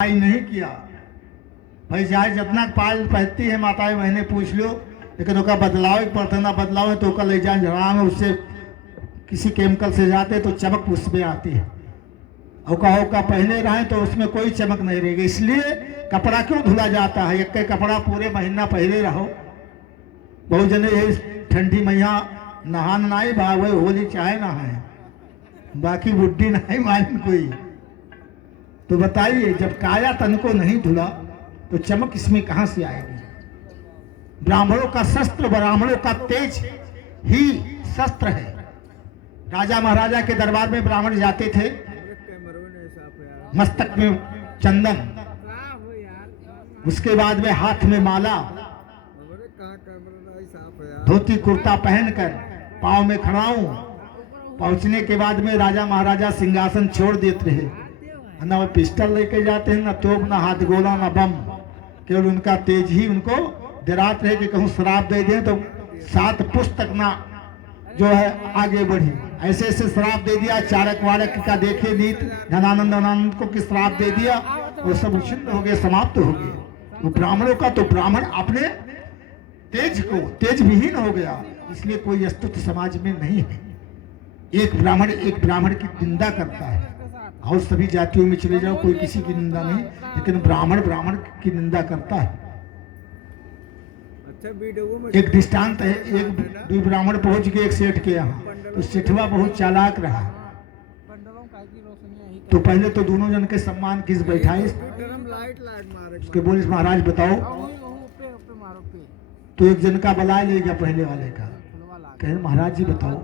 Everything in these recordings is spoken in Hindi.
नहीं किया भाई, चाहे जितना पाल पहनती है माताएं बहने पूछ लो, लेकिन उसका बदलाव ही पड़ता ना बदलाव है तो उसका ले जाए झड़ा में उससे किसी केमिकल से जाते तो चमक उसमें आती है। औका पहने रहे तो उसमें कोई चमक नहीं रहेगी। इसलिए कपड़ा क्यों धुला जाता है? एक कपड़ा पूरे महीना पहले रहो। बहुत जने ये ठंडी मैया नहान नहीं भावे होली चाहे नहाए, बाकी बुढ़ी नहीं मालूम कोई। तो बताइए, जब काया तन को नहीं धुला तो चमक इसमें कहां से आएगी? ब्राह्मणों का शस्त्र, ब्राह्मणों का तेज ही शस्त्र है। राजा महाराजा के दरबार में ब्राह्मण जाते थे, मस्तक में चंदन, उसके बाद में हाथ में माला, धोती कुर्ता पहनकर पांव में खड़ाऊं, पहुंचने के बाद में राजा महाराजा सिंहासन छोड़ देते रहे। ना वो पिस्टल लेके जाते हैं, ना तोप, ना हाथ गोला, ना बम, केवल उनका तेज ही उनको डरात रहे कि कहूँ श्राप दे दें तो 7 पुस्तक ना जो है आगे बढ़ी। ऐसे ऐसे श्राप दे दिया, चारक वारक का देखे नीत, धनानंद अनानंद को कि श्राप दे दिया, वो सब उच्छिन्न हो गए, समाप्त हो गए। वो ब्राह्मणों का तो ब्राह्मण अपने तेज को तेज विहीन हो गया, इसलिए कोई अस्तित्व समाज में नहीं है। एक ब्राह्मण की निंदा करता है, और सभी जातियों में चले जाओ कोई किसी की निंदा नहीं, लेकिन ब्राह्मण की निंदा करता है। एक दृष्टांत है, एक ब्राह्मण पहुंच गए एक सेठ के यहाँ, तो सेठवा बहुत चालाक रहा। तो पहले तो दोनों जन के सम्मान किस बैठाए, उसके बोले महाराज बताओ। तो एक जन का बुला ले गया, पहले वाले का, कहे महाराज जी बताओ,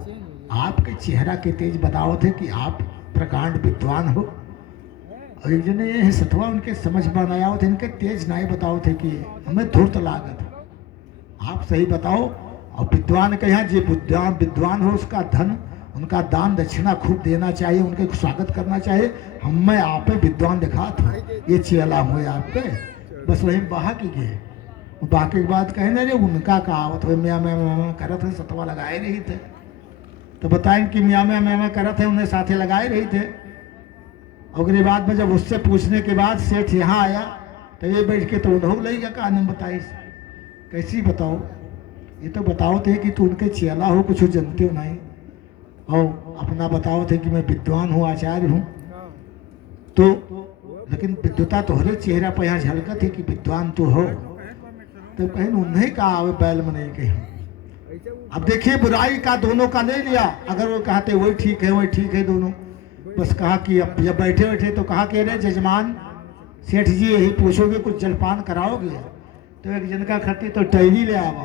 आपके चेहरा के तेज बताओ थे कि आप प्रकांड विद्वान हो। और एक जने ये सतवा उनके समझ बनाया थे, इनके तेज नहीं बताओ थे कि हमें धूर्त लागत, आप सही बताओ। और विद्वान के यहाँ जो विद्वान हो उसका धन, उनका दान दक्षिणा खूब देना चाहिए, उनके स्वागत करना चाहिए। हमें आप विद्वान दिखा था, ये चेला हुए आप पे, बस वही बहा की गए। बाकी के बाद कहने रे उनका कहावत हो म्या म्या करत है, सतवा लगाए रही थे। तो बताएं कि म्या म्या करत है, उन्हें साथे लगाए रही थे। और बाद में जब उससे पूछने के बाद सेठ यहाँ आया तो ये बैठ के तो उन्होंने लगी का कहानी बताई, कैसी बताओ? ये तो बताओ थे कि तू उनके चेला हो, कुछ जानते हो नहीं, और अपना बताओ थे कि मैं विद्वान हूँ, आचार्य हूँ। तो लेकिन विद्वता तोहरे चेहरा पर यहाँ झलकत है कि विद्वान तो हो। तो कहीं उन्हें कहा बैल में नहीं कहीं। अब देखिए बुराई का दोनों का ले लिया, अगर वो कहते वही ठीक है वही ठीक है दोनों, बस कहा कि अब जब बैठे बैठे तो कहा कह रहे जजमान सेठ जी यही पूछोगे कुछ जलपान कराओगे? तो एक जन का खातिर तो टहरी ले आवा,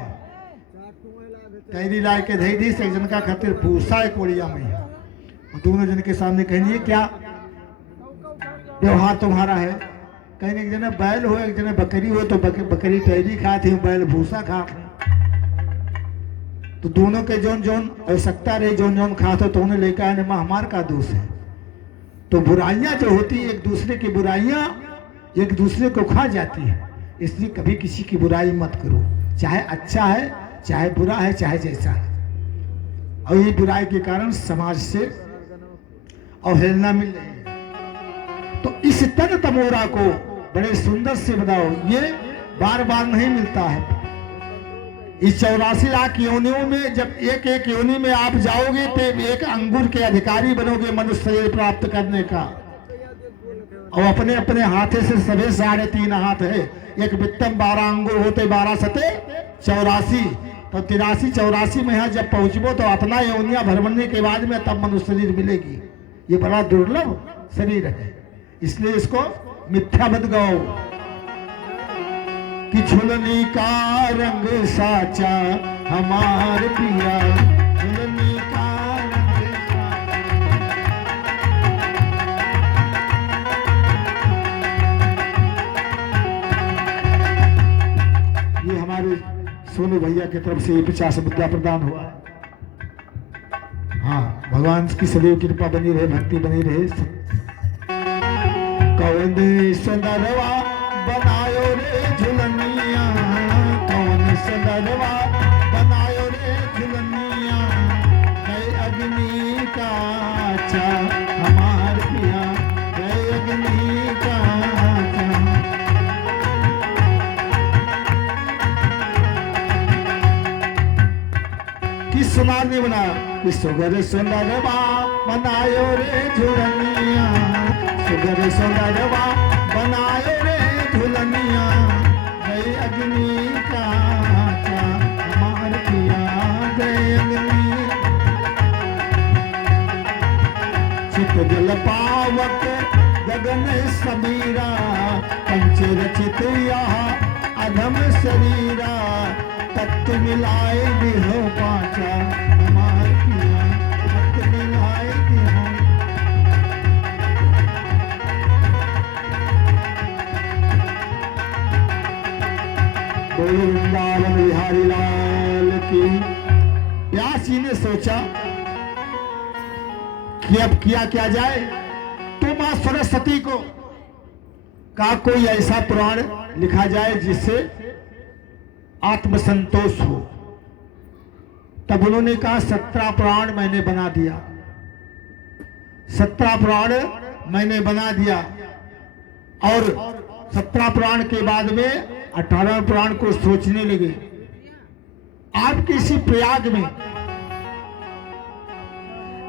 टहरी ला के धई दी, एक जन का खातिर भूसा एक कोड़िया में, और दोनों जन के सामने कहनी क्या व्यवहार तुम्हारा है? कहने एक जने बैल हो, एक जने बकरी हो, तो बकरी टहरी खाते हैं, बैल भूसा खाते हैं। तो दोनों के जोन जोन आवश्यकता रही, जोन जोन खाते तो उन्हें लेकर आने में हमार का दोष है। तो बुराइयां जो होती है, एक दूसरे की बुराइयां एक दूसरे को खा जाती है, इसलिए कभी किसी की बुराई मत करो, चाहे अच्छा है चाहे बुरा है चाहे जैसा है। और ये बुराई के कारण समाज से अवहेलना मिल रही है। तो इस तन तमोरा को बड़े सुंदर से बताओ, ये बार बार नहीं मिलता है। इस 84 लाख योनियों में जब एक एक योनि में आप जाओगे तो एक अंगुर के अधिकारी बनोगे मनुष्य शरीर प्राप्त करने का। और अपने अपने हाथे से सभी 3.5 हाथ है, एक वित्तम 12 अंगुर होते, 12 सते 84, तो 83 84 में यहाँ जब पहुंचबो तो अपना योनिया भरमने के बाद में तब मनुष्य शरीर मिलेगी। ये बड़ा दुर्लभ शरीर है, इसलिए इसको मिथ्या मत गाओ कि झुलनी का रंग साचा हमार पिया, झुलनी का रंग ये हमारे सोनू भैया की तरफ से 50 मुद्दा प्रदान हुआ है। हाँ, भगवान की सदैव कृपा बनी रहे, भक्ति बनी रहे। कौन सुंदरवा बनायो रे झुलनिया, कौन सुंदरवा बनायो रे झुलनिया, गए अग्नि का चा हमार पिया, गए अग्नि का चा। सुनार ने बनाया कि सुगर सुंदरवा बनायो रे झुलनिया, सुगर सुंदरवा बनायो रे झुलनिया, गए अग्नि का मार किया, गए अग्नि चित जल पावक गगन समीरा, पंच रचित यह अधम शरीरा, तत्व मिलाए देहो पाचा मार किया, तत्व मिलाए देहो। वृंदावन बिहारी लाल की। व्यास जी ने सोचा कि अब किया क्या जाए, तो मां सरस्वती को का कोई ऐसा पुराण लिखा जाए जिससे आत्मसंतोष हो। तब उन्होंने कहा 17 पुराण मैंने बना दिया, 17 पुराण मैंने बना दिया। और 17 पुराण के बाद में 18 पुराण को सोचने लगे। आप किसी प्रयाग में,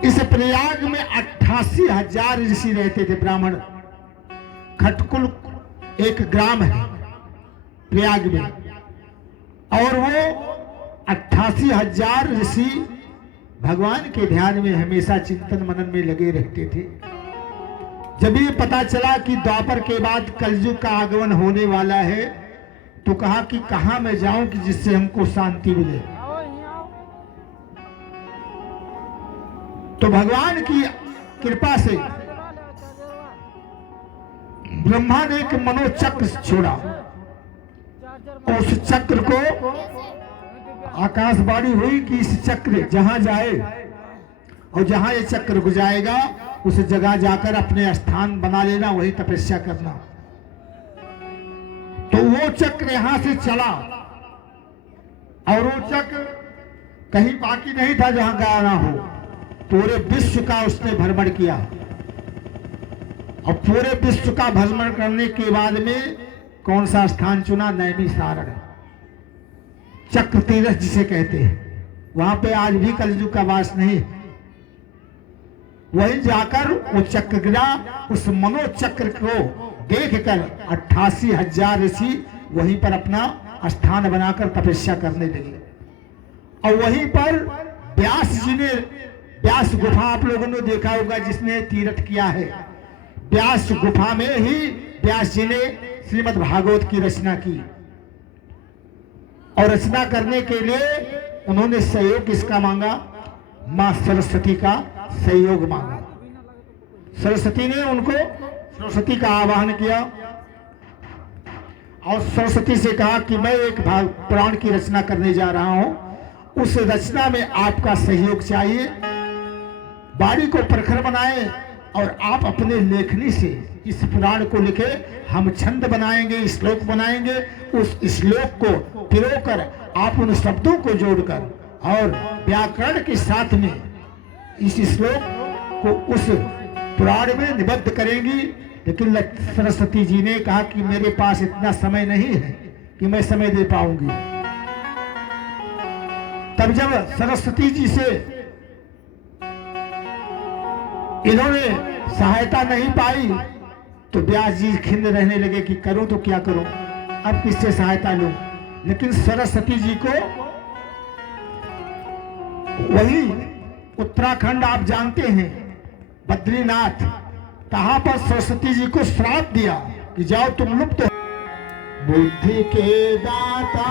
इस प्रयाग में 88,000 ऋषि रहते थे, ब्राह्मण। खटकुल एक ग्राम है प्रयाग में, और वो 88,000 ऋषि भगवान के ध्यान में हमेशा चिंतन मनन में लगे रहते थे। जब ये पता चला कि द्वापर के बाद कलयुग का आगमन होने वाला है, तो कहा कि कहां मैं जाऊं कि जिससे हमको शांति मिले। तो भगवान की कृपा से ब्रह्मा ने एक मनोचक्र छोड़ा, उस चक्र को आकाशवाणी हुई कि इस चक्र जहां जाए और जहां ये चक्र गुजारेगा उस जगह जाकर अपने स्थान बना लेना, वही तपस्या करना। तो वो चक्र यहां से चला, और वो चक्र कहीं बाकी नहीं था जहां गया ना हो। पूरे विश्व का उसने भ्रमण किया, और पूरे विश्व का भ्रमण करने के बाद में कौन सा स्थान चुना? नैमिषारण्य, चक्र तीरथ जिसे कहते हैं। वहां पे आज भी कलयुग का वास नहीं है। वहीं जाकर वो चक्र गिरा, उस मनोचक्र को देखकर 88,000 ऋषि वहीं पर अपना स्थान बनाकर तपस्या करने लगे। और वहीं पर व्यास जी ने, व्यास गुफा आप लोगों ने देखा होगा जिसने तीर्थ किया है, व्यास गुफा में ही व्यास जी ने श्रीमद् भागवत की रचना की। और रचना करने के लिए उन्होंने सहयोग किसका मांगा? मां सरस्वती का सहयोग मांगा। सरस्वती ने उनको, सरस्वती का आवाहन किया और सरस्वती से कहा कि मैं एक पुराण की रचना करने जा रहा हूं, उस रचना में आपका सहयोग चाहिए। बारी को प्रखर बनाए और आप अपने लेखनी से इस पुराण को लिखे। हम छंद बनाएंगे, श्लोक बनाएंगे, उस श्लोक को पिरोकर आप उन शब्दों को जोड़कर और व्याकरण के साथ में इस श्लोक को उस पुराण में निबद्ध करेंगी। लेकिन सरस्वती जी ने कहा कि मेरे पास इतना समय नहीं है कि मैं समय दे पाऊंगी। तब जब सरस्वती जी से इन्होंने सहायता नहीं पाई तो व्यास जी खिन्न रहने लगे कि करूं तो क्या करूं, अब किससे सहायता लूं। लेकिन सरस्वती जी को वही उत्तराखंड आप जानते हैं, बद्रीनाथ, तहां पर सरस्वती जी को श्राप दिया कि जाओ तुम लुप्त हो। बुद्धि के दाता,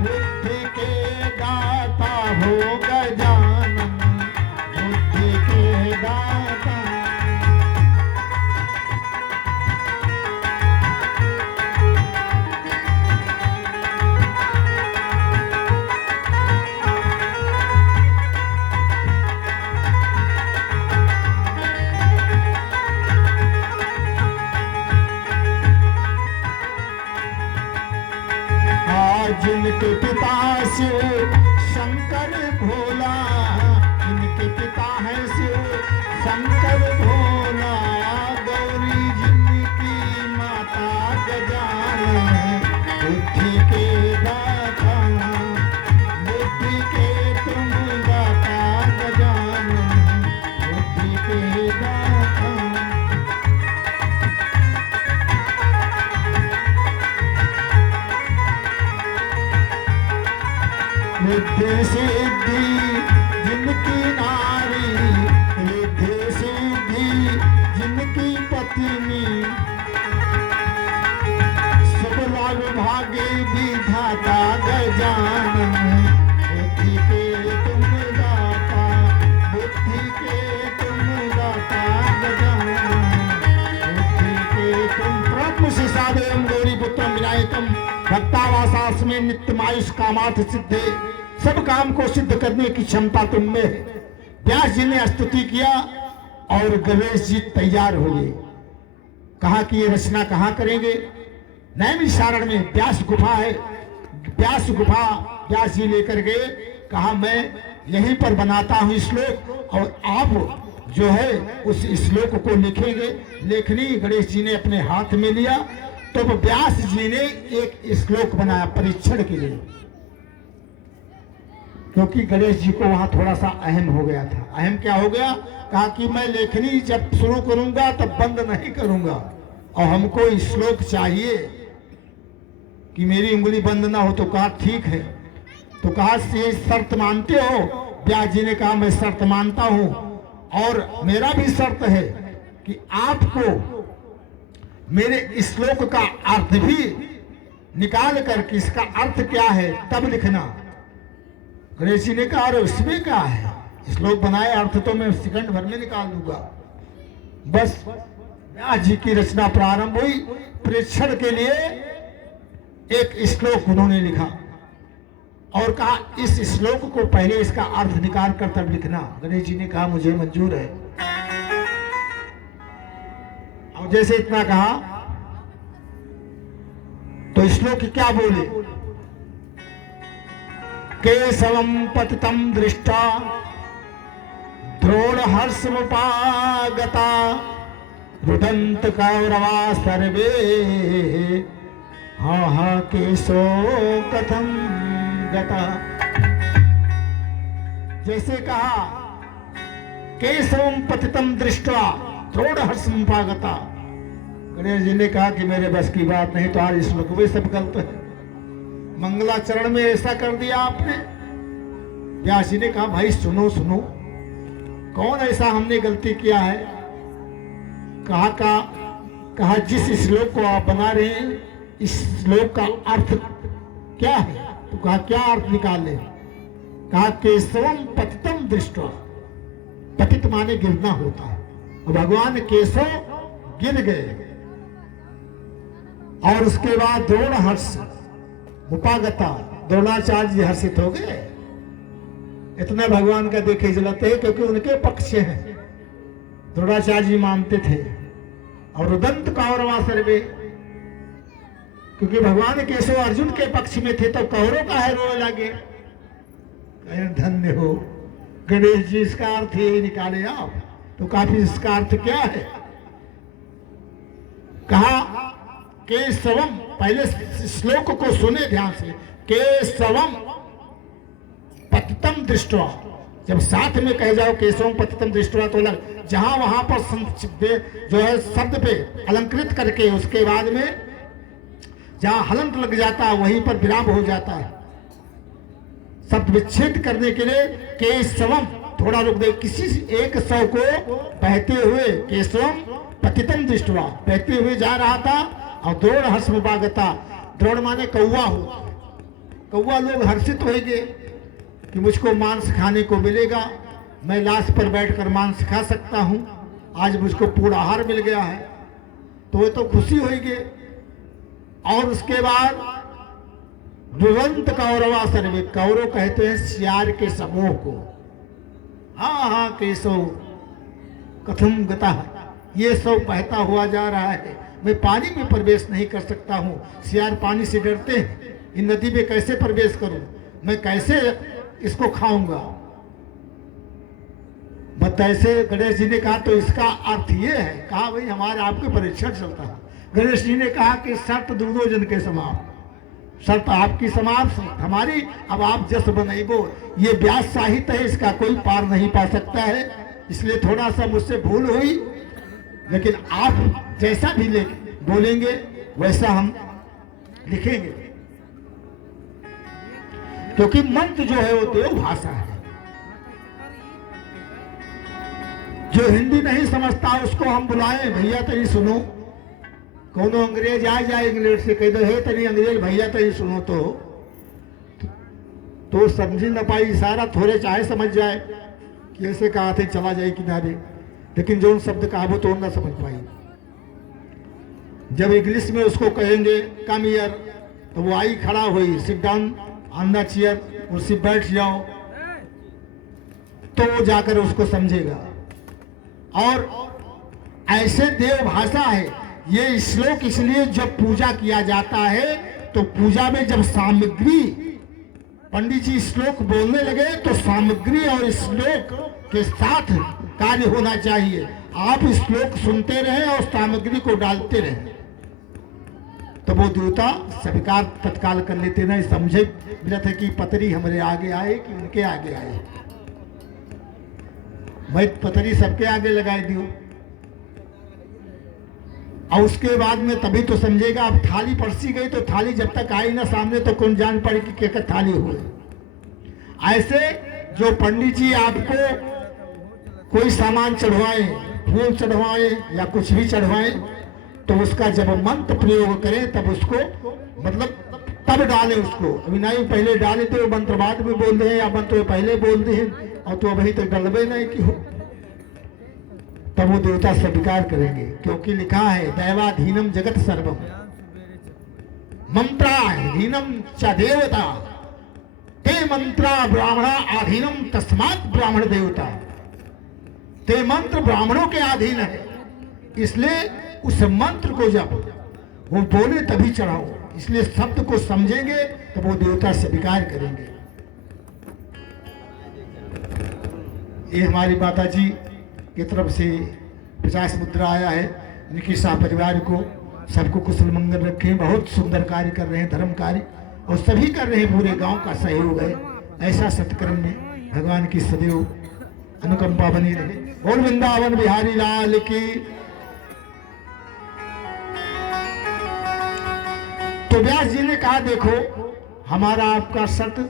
बुद्धि के दाता हो गजानन, बुद्धि के दाता। जिनके पिता शिव शंकर भोला, इनके पिता है शिव शंकर भोला, गौरी जिनकी माता गजानन, बुद्धि के दाता, रिद्धि सिद्धि जिनकी नारी, रिद्धि सिद्धि जिनकी पत्नी, सब लाभ भागे विधाता गजानन, बुद्धि के तुम दाता, बुद्धि के तुम दाता गजानन, बुद्धि के तुम। प्रभु शिशादेवं गौरी पुत्रम विनायकम भक्तावासास्मे नित्यमायुष कामार्थ सिद्धे। सब काम को सिद्ध करने की क्षमता तुम में है। व्यास जी ने स्तुति किया और गणेश जी तैयार हो गए। कहा कि ये रचना कहाँ करेंगे? नैमिषारण्य में व्यास गुफा है, व्यास गुफा व्यास जी लेकर गए। कहा मैं यहीं पर बनाता हूँ श्लोक, और आप जो है उस श्लोक को लिखेंगे। लेखनी गणेश जी ने अपने हाथ में लिया। तो व्यास जी ने एक श्लोक बनाया परीक्षण के लिए, क्योंकि गणेश जी को वहां थोड़ा सा अहम हो गया था। अहम क्या हो गया? कहा कि मैं लेखनी जब शुरू करूंगा तब बंद नहीं करूंगा, और हमको श्लोक चाहिए कि मेरी उंगली बंद ना हो। तो कहा ठीक है। तो कहा ये शर्त मानते हो? व्यास जी ने कहा मैं शर्त मानता हूं, और मेरा भी शर्त है कि आपको मेरे श्लोक का अर्थ भी निकाल करके इसका अर्थ क्या है तब लिखना। गणेश जी ने कहा अरे इसमें क्या है, श्लोक बनाए अर्थ तो मैं सेकंड भर में निकाल दूंगा। बस व्यास जी की रचना प्रारंभ हुई। परीक्षण के लिए एक श्लोक उन्होंने लिखा और कहा इस श्लोक को पहले इसका अर्थ निकाल कर तब लिखना। गणेश जी ने कहा मुझे मंजूर है। और जैसे इतना कहा तो श्लोक क्या बोले? केशवम पतितम दृष्टा द्रोण हर्षमुपागता, रुदंत कौरवा सर्वे, हा हा केशो कथम गता। जैसे कहा केशवम पतितम दृष्टा द्रोण हर्षमुपागता। गणेश जी ने कहा कि मेरे बस की बात नहीं, तो आज श्लोक में सब गलत है। मंगलाचरण में ऐसा कर दिया आपने। व्यास जी ने कहा भाई सुनो सुनो, कौन ऐसा हमने गलती किया है? कहा जिस श्लोक को आप बना रहे हैं इस श्लोक का अर्थ क्या है? तो कहा क्या अर्थ निकाले? कहा केशवम पतितम दृष्टवा। पतित माने गिरना होता है, और भगवान केशव गिर गए। और उसके बाद द्रोण हर्ष उपागता, द्रोणाचार्य जी हर्षित हो गए। इतना भगवान का देखे जलाते हैं, क्योंकि उनके पक्ष हैं, द्रोणाचार्य जी मानते थे। और रुदंत कौरवा सर्वे, क्योंकि भगवान केशव अर्जुन के पक्ष में थे, तो कौरव का है रोने लगे। धन्य हो गणेश जी, इसका अर्थ ये निकाले आप। तो काफी इसका अर्थ क्या है? कहा केशवम, पहले श्लोक को सुने ध्यान से। केशवम पतितम दृष्टवा, जब साथ में कह जाओ केशवम पतितम दृष्टवा, तो लग जहां वहां पर जो है शब्द पे अलंकृत करके उसके बाद में जहां हलंत लग जाता है वहीं पर विराम हो जाता है। शब्द विच्छेद करने के लिए केशवम थोड़ा रुक दे। किसी एक सौ को बहते हुए केशवम पतितम दृष्टवा, बहते हुए जा रहा था। और द्रोण हर्षमुपागता, द्रोण माने कौवा हो। कौवा लोग हर्षित होंगे कि मुझको मांस खाने को मिलेगा, मैं लाश पर बैठकर मांस खा सकता हूं, आज मुझको पूरा आहार मिल गया है, तो वो तो खुशी होगी। और उसके बाद रुदंत कौरवा सर्वे, कौरव कहते हैं सियार के समूह को। हाँ हाँ केशव कथम गता, ये सब बहता हुआ जा रहा है, मैं पानी में प्रवेश नहीं कर सकता हूँ। सियार पानी से डरते हैं, इन नदी में कैसे प्रवेश करूं, मैं कैसे इसको खाऊंगा? बस ऐसे गणेश जी ने कहा तो इसका अर्थ ये है। कहा भाई हमारे आपके परीक्षण चलता है। गणेश जी ने कहा कि शर्त दूधो जन के समाप्त, शर्त आपकी समाप्त हमारी, अब आप जस बनाइबो। ये व्यास साहित्य है, इसका कोई पार नहीं पा सकता है, इसलिए थोड़ा सा मुझसे भूल हुई, लेकिन आप जैसा भी बोलेंगे वैसा हम लिखेंगे। क्योंकि मंत्र जो है वो देव भाषा है। जो हिंदी नहीं समझता उसको हम बुलाएं, भैया तरी सुनो। कोनो अंग्रेज आ जाए इंग्लैंड से, कह दो हे तरी अंग्रेज भैया तरी सुनो, तो समझ न पाई, इशारा थोड़े चाहे समझ जाए कि ऐसे कहा थे चला जाए किनारे, लेकिन जो उन शब्द कहा वो तो ना समझ पाई। जब इंग्लिश में उसको कहेंगे कम हियर, तो वो आई खड़ा हुई, sit down on the chair, उसी बैठ जाओ, तो वो जाकर उसको समझेगा। और ऐसे देव भाषा है ये श्लोक। इसलिए जब पूजा किया जाता है तो पूजा में जब सामग्री, पंडित जी श्लोक बोलने लगे तो सामग्री और श्लोक के साथ कार्य होना चाहिए। आप श्लोक सुनते रहें और सामग्री को डालते रहें, तो वो देवता स्वीकार तत्काल कर लेते ना। समझे मिलत है कि पतरी हमारे आगे आए कि उनके आगे आए। भाई पतरी सबके आगे लगाए दियो, और उसके बाद में तभी तो समझेगा। अब थाली परसी गई तो थाली जब तक आई ना सामने तो कौन जान पाए कि क्या थाली हो। ऐसे जो पंडित जी आपको कोई सामान चढ़वाए, फूल चढ़वाए या कुछ भी चढ़वाए, तो उसका जब मंत्र प्रयोग करें तब उसको मतलब तब डालें उसको। अभी नहीं पहले डाले तो मंत्र बाद में बोल दे या मंत्र पहले बोल दे, और तो अभी तक डलबे नहीं कि हो, तब वो देवता स्वीकार करेंगे। क्योंकि लिखा है दैवाधीनम जगत सर्वम मंत्राधीनम च देवता ते मंत्रा ब्राह्मणा अधीनम तस्मात् ब्राह्मण देवता। ते मंत्र ब्राह्मणों के अधीन है, इसलिए उस मंत्र को जब वो बोले तभी चढ़ाओ। इसलिए शब्द को समझेंगे तो वो देवता स्वीकार करेंगे। ये हमारी माता जी की तरफ से 50 मुद्रा आया है। इनकी शाह परिवार को सबको कुशल मंगल रखे। बहुत सुंदर कार्य कर रहे हैं, धर्म कार्य, और सभी कर रहे हैं। पूरे गांव का सहयोग है। ऐसा सत्कर्म में भगवान की सदैव अनुकंपा बनी रहे। और वृंदावन बिहारी लाल की। तो व्यास जी ने कहा देखो हमारा आपका सत्य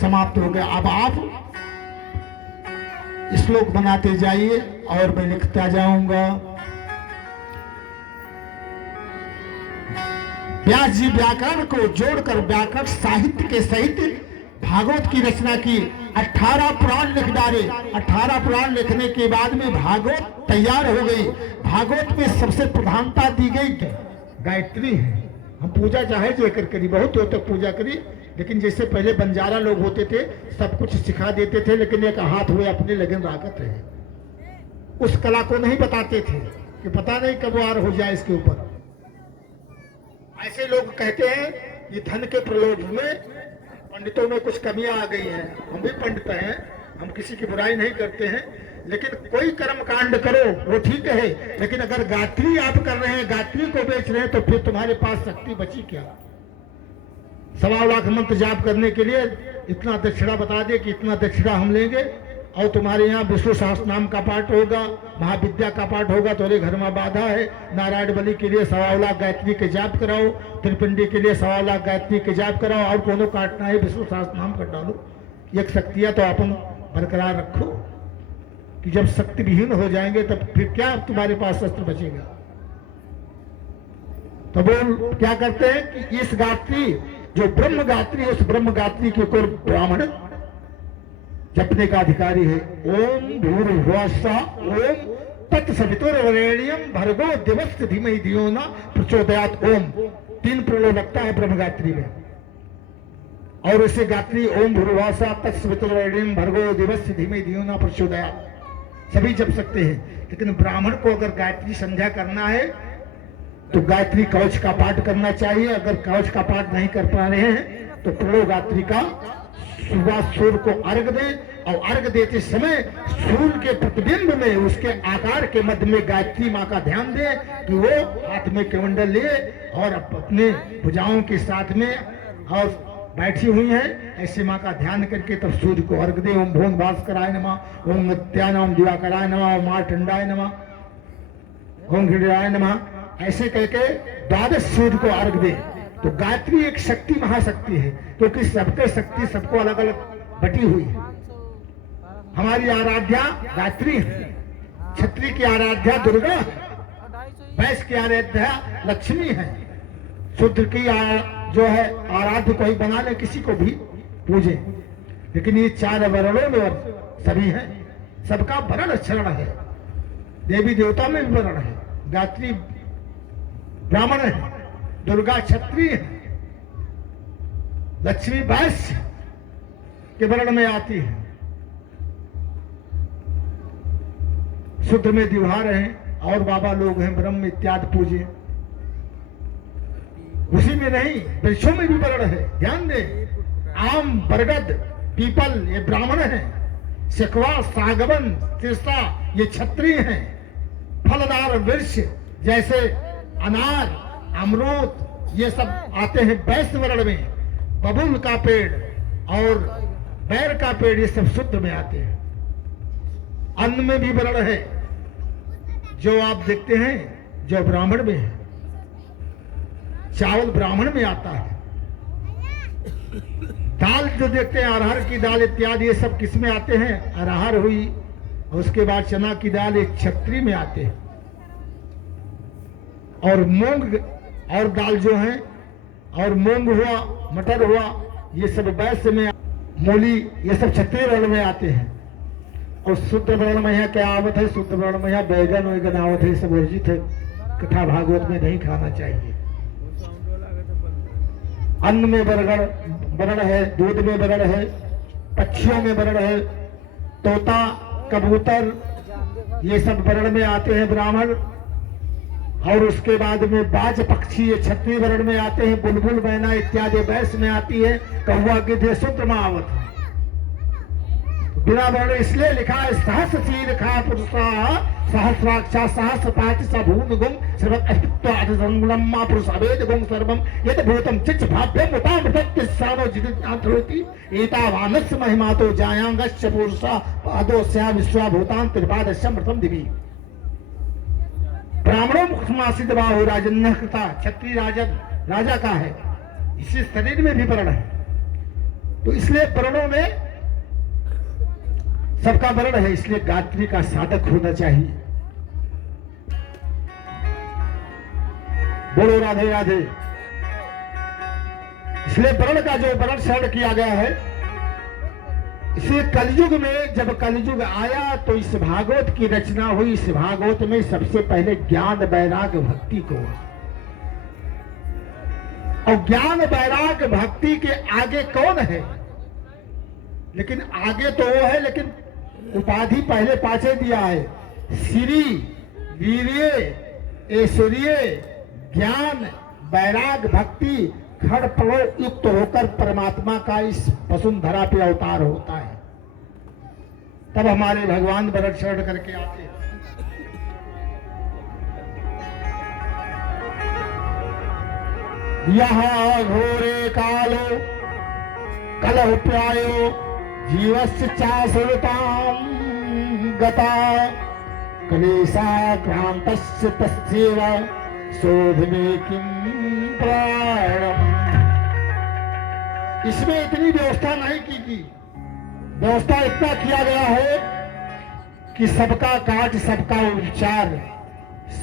समाप्त हो गया, अब आप श्लोक बनाते जाइए और मैं लिखता जाऊंगा। व्यास जी व्याकरण को जोड़कर व्याकरण साहित्य के सहित भागवत की रचना की। 18 पुराण लिख डाले। 18 पुराण लिखने के बाद में भागवत तैयार हो गई। भागवत में सबसे प्रधानता दी गई गायत्री है। हम पूजा चाहे जो कर करी, बहुत हो तक पूजा करी, लेकिन जैसे पहले बंजारा लोग होते थे सब कुछ सिखा देते थे, लेकिन एक हाथ हुए अपने लगन रागत रहे, उस कला को नहीं बताते थे कि पता नहीं कब वार हो जाए इसके ऊपर। ऐसे लोग कहते हैं कि धन के प्रलोभ में पंडितों में कुछ कमियां आ गई हैं। हम भी पंडित हैं, हम किसी की बुराई नहीं करते हैं, लेकिन कोई कर्म कांड करो वो ठीक है, लेकिन अगर गायत्री आप कर रहे हैं, गायत्री को बेच रहे हैं, तो फिर तुम्हारे पास शक्ति बची क्या। 1.25 लाख मंत्र जाप करने के लिए इतना दक्षिणा बता दे कि इतना दक्षिणा हम लेंगे, और तुम्हारे यहाँ विष्णु सहस्त्र नाम का पाठ होगा, महाविद्या का पाठ होगा, तुम्हारे घर में बाधा है। नारायण बलि के लिए 1.25 लाख गायत्री के जाप कराओ, त्रिपिंडी के लिए 1.25 लाख गायत्री के जाप कराओ, और कोनो काटना है विष्णु सहस्त्र नाम कर डालो। एक शक्तियां तो अपन बरकरार रखो, कि जब शक्ति विहीन हो जाएंगे तब फिर क्या तुम्हारे पास शस्त्र बचेगा। तो वो क्या करते हैं कि इस गायत्री जो ब्रह्म गायत्री, उस ब्रह्म गायत्री के ऊपर ब्राह्मण जपने का अधिकारी है। ओम भूर्भुवः स्वः ओम तत्सवितुर्वरेण्यं भर्गो देवस्य धीमहि धियो न प्रचोदयात्। ओम 3 प्रणव लगता है ब्रह्म गायत्री में, और इसे गायत्री ओम भूर्भुवः स्वः तत्सवितुर्वरेण्यं भर्गो देवस्य धीमहि धियो न प्रचोदयात् सभी जप सकते हैं। लेकिन ब्राह्मण को अगर गायत्री संध्या करना है तो गायत्री कवच का पाठ करना चाहिए। अगर कवच का पाठ नहीं कर पा रहे हैं तो प्रणव गायत्री का सुबह सूर्य को अर्घ दें, और अर्घ देते समय सूर्य के प्रतिबिंब में उसके आकार के मध्य में गायत्री माँ का ध्यान दें कि वो हाथ में कमंडल ले और अपने भुजाओं के साथ में और बैठी हुई हैं, ऐसे माँ का ध्यान करके तब सूर्य को अर्घ दे। ओम भोन भास्कराय नमः, ओम नित्यानाम दिवाकराय नमः, ओम मार्तंडाय नमः, ओम हृदयाय नमः, ऐसे करके 12 सूर्य को अर्घ दे। तो गायत्री एक शक्ति महाशक्ति है, क्योंकि सबके शक्ति सबको अलग अलग बटी हुई है। हमारी आराध्या गायत्री है, क्षत्रिय की आराध्या दुर्गा है, वैश्य की आराध्या लक्ष्मी है, शूद्र की जो है आराध्य कोई बना ले, किसी को भी पूजे। लेकिन ये चार वर्णों में सभी हैं, सबका वर्ण शरण है। देवी देवता में भी वर्ण है। गायत्री ब्राह्मण है, दुर्गा क्षत्रिय है, लक्ष्मी वैश्य के वर्ण में आती है, शुद्ध में दिवहार हैं और बाबा लोग हैं ब्रह्म इत्यादि पूजे। उसी में नहीं, वृक्षों में भी वर्ण है। ध्यान दे, आम, बरगद, पीपल ये ब्राह्मण हैं, शक्वा, सागवन, तिरसा ये क्षत्रिय हैं। फलदार वृक्ष जैसे अनार, अमरूद ये सब आते हैं वैश्य वर्ण में। बबूल का पेड़ और बैर का पेड़ ये सब शुद्ध में आते हैं। अन्न में भी वर्ण है, जो आप देखते हैं जो ब्राह्मण में है। चावल ब्राह्मण में आता है। दाल जो देखते हैं अरहर की दाल इत्यादि ये सब किस में आते हैं? अरहर हुई, उसके बाद चना की दाल एक क्षत्रिय में आते हैं। और मूंग और दाल जो है, और मूंग हुआ, मटर हुआ, ये सब वैश्य में, मूली ये सब क्षत्रिय वर्ण में आते हैं। और शुद्ध वर्ण में यहाँ क्या आवत है? शुद्ध वर्ण में यहाँ बैगन वैगन आवत है, सब वर्जित है, कथा भागवत में नहीं खाना चाहिए। अन्न में वर्ण है, दूध में वर्ण है, पक्षियों में वर्ण है, तोता, कबूतर ये सब वर्ण में आते हैं ब्राह्मण। और उसके बाद में बाज पक्षी ये क्षत्रिय वर्ण में आते हैं। बुलबुल, मैना इत्यादि वैश्य में आती है। कौवा गिद्ध शूद्र में आवत है। बिना वर्ण इसलिए लिखा है सहस्र चीर खा पुरुषा सहस्राक्षा सहस्र पाति सभून गुम सर्वत अस्तित्वादिसंगुणम्मा पुरुष अवेद गुम सर्वम यद भूतम चिच्च भाभ्यम उतामृतत्य सानो जिदिज्ञातरोति एतावानस्य महिमातो जायांगस्य पुरुषा पादोस्या विश्वा भूतान त्रिपादस्य मृतम दिवि। ब्राह्मणों मुखमासित बाहु राजन्य कृता, क्षत्रिय राजन राजा का है। इसी शरीर में भी वर्ण है, तो इसलिए वर्णों में सबका वर्ण है। इसलिए गायत्री का साधक होना चाहिए। बोलो राधे राधे। इसलिए वर्ण का जो वर्ण शरण किया गया है, इसलिए कलयुग में जब कलयुग आया तो इस भागवत की रचना हुई। इस भागवत में सबसे पहले ज्ञान वैराग भक्ति को, और ज्ञान वैराग भक्ति के आगे कौन है? लेकिन आगे तो वो है, लेकिन उपाधि पहले पाछे दिया है। श्री, वीर्य, ऐश्वर्य, ज्ञान, वैराग, भक्ति खड़ पड़ो युक्त होकर परमात्मा का इस वसुंधरा पे अवतार होता है। तब हमारे भगवान वरण शरण करके आते हैं। यहाँ घोरे कालो कलह प्यायो जीवस्य चासुरतां गता कलेशाक्रान्तस्य तस्यैव शोधने किं प्राणम्। इसमें इतनी व्यवस्था नहीं की। व्यवस्था इतना किया गया है कि सबका काट, सबका उपचार,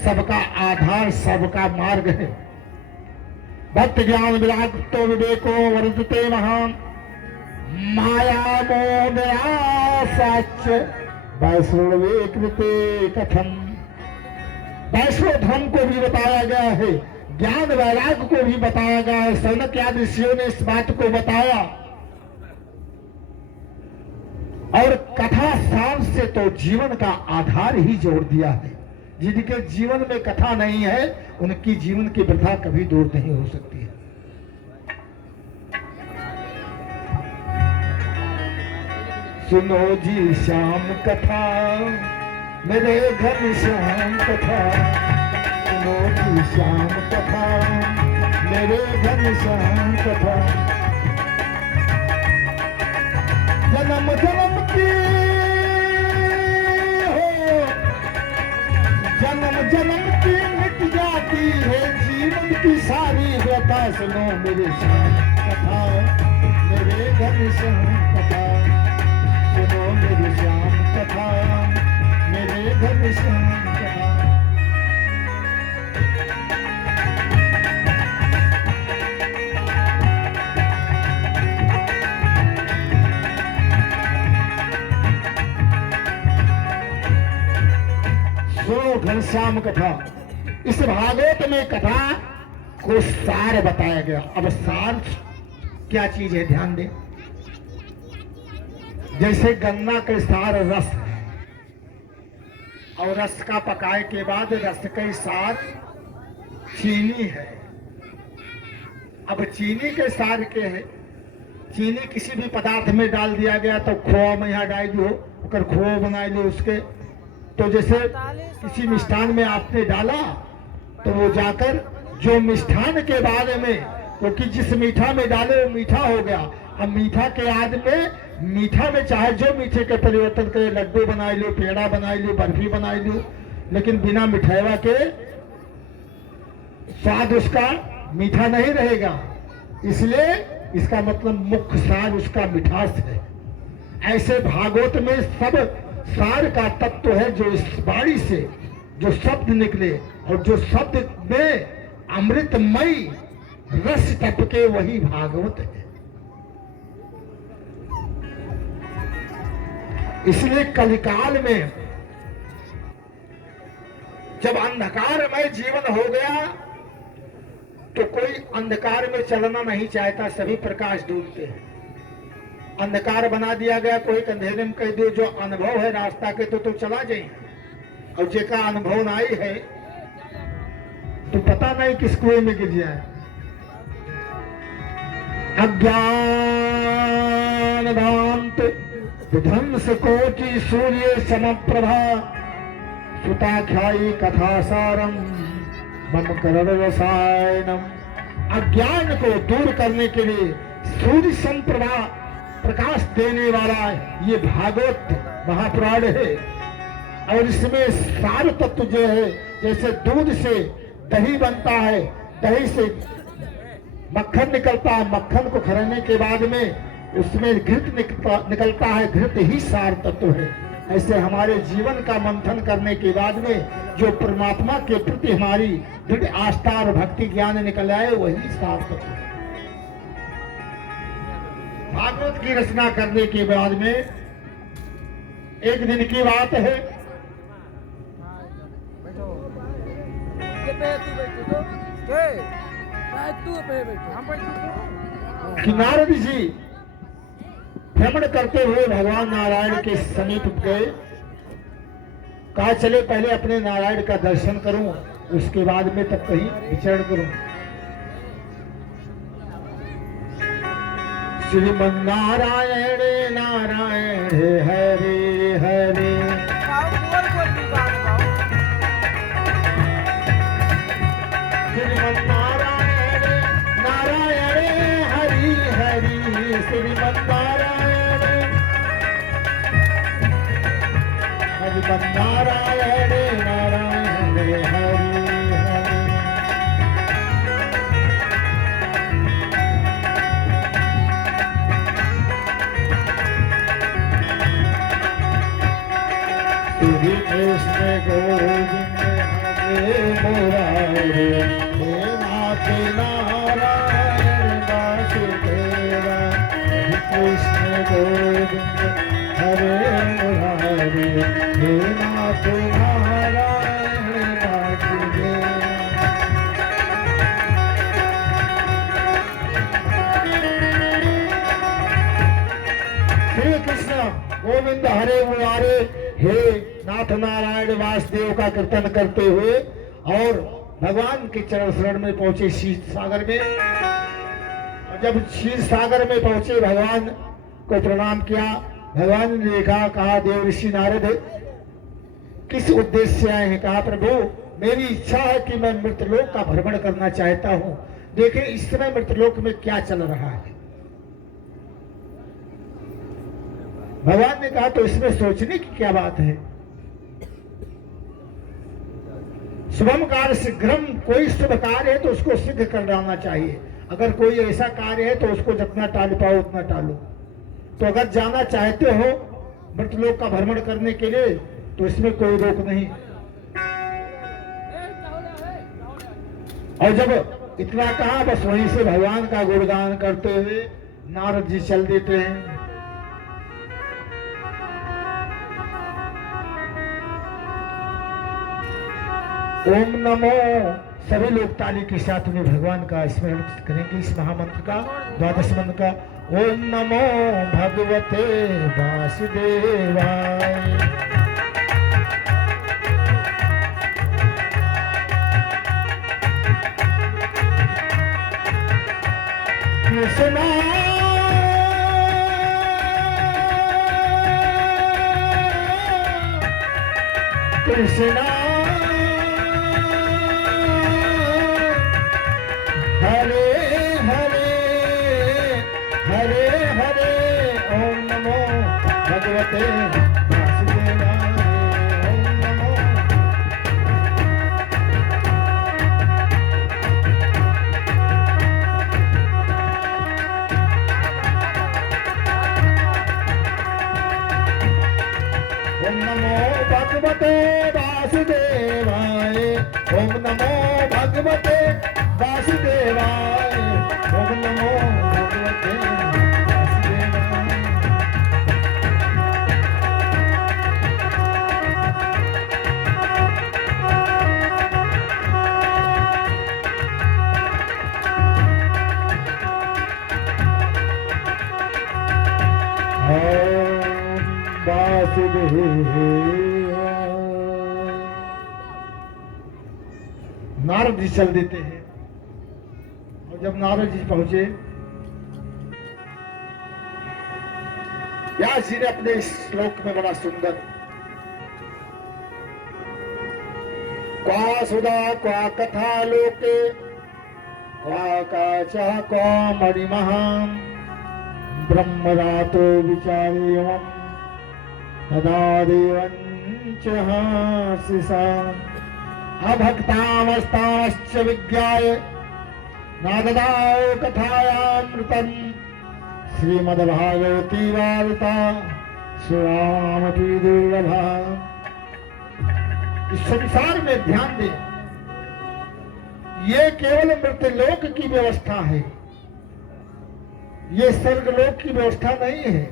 सबका आधार, सबका मार्ग है। भक्त ज्ञान विरागतो विवेको वर्धते महान माया मोह निराशाच वैष्णवे कृते कथन। वैष्णव धर्म को भी बताया गया है, ज्ञान वैराग को भी बताया गया है। सनक आदि ऋषियों ने इस बात को बताया। और कथा सार से तो जीवन का आधार ही जोड़ दिया है। जिनके जीवन में कथा नहीं है, उनकी जीवन की वृथा कभी दूर नहीं हो सकती है। सुनो जी श्याम कथा, मेरे घर श्याम कथा। सुनो जी श्याम कथा, मेरे घर श्याम कथा। जन्म जन्म की हो, जन्म जन्म की मिट जाती है जीवन की सारी कथा सुनो मेरे श्याम कथा, मेरे घनश्याम कथा सुनो मेरे श्याम कथा, मेरे घनश्याम कथा। सुनो घनश्याम कथा। इस भागवत में कथा को सार बताया गया। अब सार क्या चीज है, ध्यान दें। जैसे गन्ना के सार रस है, और रस का पकाए के बाद रस के सार चीनी है। अब चीनी के सार के है, चीनी किसी भी पदार्थ में डाल दिया गया तो खोआ में यहाँ डाल दो, अगर खोआ बना लो उसके, तो जैसे किसी मिष्ठान में आपने डाला तो वो जाकर जो मिष्ठान के बारे में, क्योंकि जिस मीठा में डाले वो मीठा हो गया। अब मीठा के याद में, मीठा में चाहे जो मीठे के परिवर्तन करे, लड्डू बना लो, पेड़ा बना लो, बर्फी बना लो, लेकिन बिना मिठाइवा के स्वाद उसका मीठा नहीं रहेगा। इसलिए इसका मतलब मुख्य सार उसका मिठास है। ऐसे भागवत में सब सार का तत्व है, जो इस वाणी से जो शब्द निकले और जो शब्द में अमृतमयी रस टपके, वही भागवत है। इसलिए कलिकाल में जब अंधकारमय जीवन हो गया तो कोई अंधकार में चलना नहीं चाहता, सभी प्रकाश ढूंढते हैं। अंधकार बना दिया गया, कोई अंधेरे में कह दो जो अनुभव है रास्ता के तो चला जाए, और जेका अनुभव नहीं है तो पता नहीं किस कुएं में गिर जाए। अज्ञान दांत विध्वंस कोटि सूर्य समप्रभा, सुताख्यायी कथासारम मम करण रसायनम। अज्ञान को दूर करने के लिए सूर्य संप्रभा प्रकाश देने वाला ये भागवत महापुराण है। और इसमें सार तत्व जो है, जैसे दूध से दही बनता है, दही से मक्खन निकलता है, मक्खन को खरने के बाद में उसमें घृत निकलता है, घृत ही सार तत्व है। ऐसे हमारे जीवन का मंथन करने के बाद में जो परमात्मा के प्रति हमारी दृढ़ आस्था और भक्ति ज्ञान निकल आए, वही सार तत्व है। भागवत की रचना करने के बाद में एक दिन की बात है कि नारद जी भ्रमण करते हुए भगवान नारायण के समीप गए। कहा चले पहले अपने नारायण का दर्शन करूं, उसके बाद में तब कहीं विचरण करूं। श्रीमन्नारायण नारायण हरे हरे, श्रीमन्नारायण नारायण हरि हरि, श्रीमन्नारायण श्रीमन्नारायण नारायण हरि हरि। श्री कृष्ण गोविंद हरे मुरारे, हे नाथ नारायण वासुदेवा। श्री कृष्ण गोविंद हरे मुरारे, हे नाथ नारायण वासुदेवा। श्री कृष्ण गोविंद हरे मुरारे, हे नाथ नारायण वासुदेव का कीर्तन करते हुए और भगवान के चरण शरण में पहुंचे क्षीर सागर में। और जब क्षीर सागर में पहुंचे, भगवान को प्रणाम किया। भगवान ने देखा, कहा देव ऋषि नारद किस उद्देश्य से आए हैं? कहा प्रभु मेरी इच्छा है कि मैं मृतलोक का भ्रमण करना चाहता हूं। देखें इस समय मृतलोक में क्या चल रहा है। भगवान ने कहा तो इसमें सोचने की क्या बात है। शुभम कार्य शीघ्रम, कोई शुभ कार्य है तो उसको शीघ्र कर डालना चाहिए। अगर कोई ऐसा कार्य है तो उसको जितना टाल पाओ उतना टालो। तो अगर जाना चाहते हो मृतलोक का भ्रमण करने के लिए तो इसमें कोई रोक नहीं। और जब इतना कहा बस वहीं से भगवान का गुणगान करते हुए नारद जी चल देते हैं। ओम नमो, सभी लोग ताली के साथ में भगवान का स्मरण करेंगे इस महामंत्र का, द्वादश मंत्र का। ओम नमो भगवते वासुदेवाय। कृष्णा कृष्णा हरे हरे हरे हरे। ओम नमो भगवते वासुदेवाय। ओम नमो ओम नमो भगवते वासुदेवाय। ओम नमो भगवते वासुदेवाय। ओम नमो भगवते वासुदेवाय। ओम वासुदेवाय। नारद जी चल देते हैं। और जब नारद जी पहुंचे, व्यास जी ने अपने इस श्लोक में बड़ा सुंदर क्वा सुधा क्वा कथा लोके क्वा काचा क्वा मणिमहां ब्रह्मरातो विचारेयम् तदा देवञ्च हासिसा अभक्तामस्ताश्च विज्ञाय नाददाओ कथायामृतम् श्रीमद्भागवती वार्ता श्रीरामपि दुर्लभा। इस संसार में ध्यान दें, ये केवल मृतलोक की व्यवस्था है, ये स्वर्गलोक की व्यवस्था नहीं है।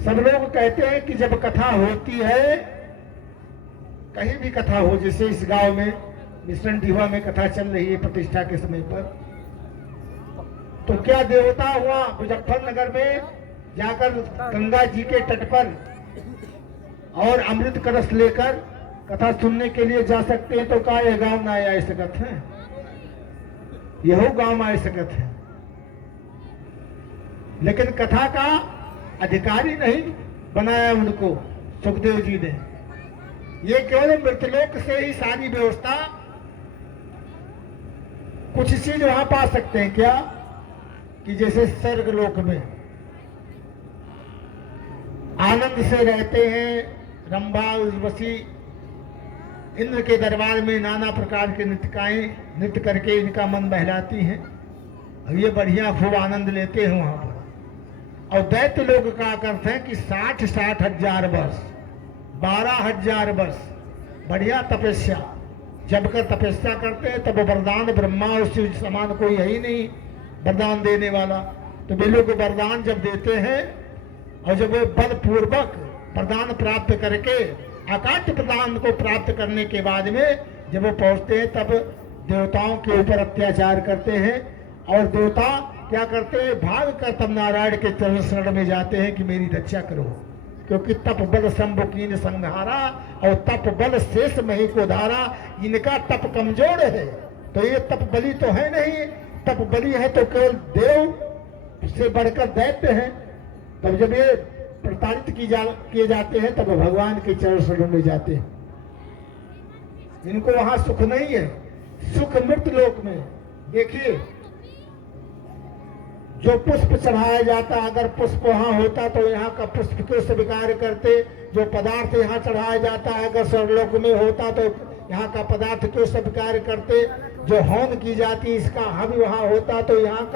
सब लोग कहते हैं कि जब कथा होती है, कहीं भी कथा हो, जैसे इस गांव में मिश्रण डीवा में कथा चल रही है प्रतिष्ठा के समय पर, तो क्या देवता हुआ मुजफ्फरनगर में जाकर गंगा जी के तट पर और अमृत कलश लेकर कथा सुनने के लिए जा सकते हैं, तो क्या यह गांव ना आ सकत है? यह गांव आ सकत है, लेकिन कथा का अधिकारी नहीं बनाया उनको सुखदेव जी ने। ये केवल मृतलोक से ही सारी व्यवस्था, कुछ चीज वहां पा सकते हैं क्या कि जैसे स्वर्गलोक में आनंद से रहते हैं, रंभा उर्वशी इंद्र के दरबार में नाना प्रकार के नृत्य करके इनका मन बहलाती हैं, और ये बढ़िया खूब आनंद लेते हैं वहां पर। और दैत्य लोग क्या करते हैं कि 60-60 हजार वर्ष, 12,000 वर्ष बढ़िया तपस्या जब कर तपस्या करते हैं, तब वरदान ब्रह्मा उससे समान कोई है ही नहीं वरदान देने वाला। तो वे लोग वरदान जब देते हैं और जब वो बल पूर्वक वरदान प्राप्त करके आकाश प्रदान को प्राप्त करने के बाद में जब वो पहुंचते हैं, तब देवताओं के ऊपर अत्याचार करते हैं। और देवता क्या करते हैं, भाग कर तब नारायण के चरण शरण में जाते हैं कि मेरी रक्षा करो, क्योंकि तप बल शंभु कीन संहारा और तप बल शेष मही को धारा। इनका तप कमजोर है, तो ये तप बली तो है नहीं, तप बली है तो केवल देव से बढ़कर दैत्य है। तब जब ये प्रताड़ित किए जाते हैं, तब भगवान के चरण शरण में जाते हैं। इनको वहां सुख नहीं है, सुख मृत लोक में। देखिए, जो पुष्प चढ़ाया जाता, अगर पुष्प वहां होता तो यहाँ का पुष्प को स्वीकार करते। जो पदार्थ यहाँ चढ़ाया जाता है, अगर स्वर्गलोक में होता तो यहाँ का पदार्थ क्यों स्वीकार करते? जो हवन की जाती इसका हवि वहाँ होता तो यहाँ का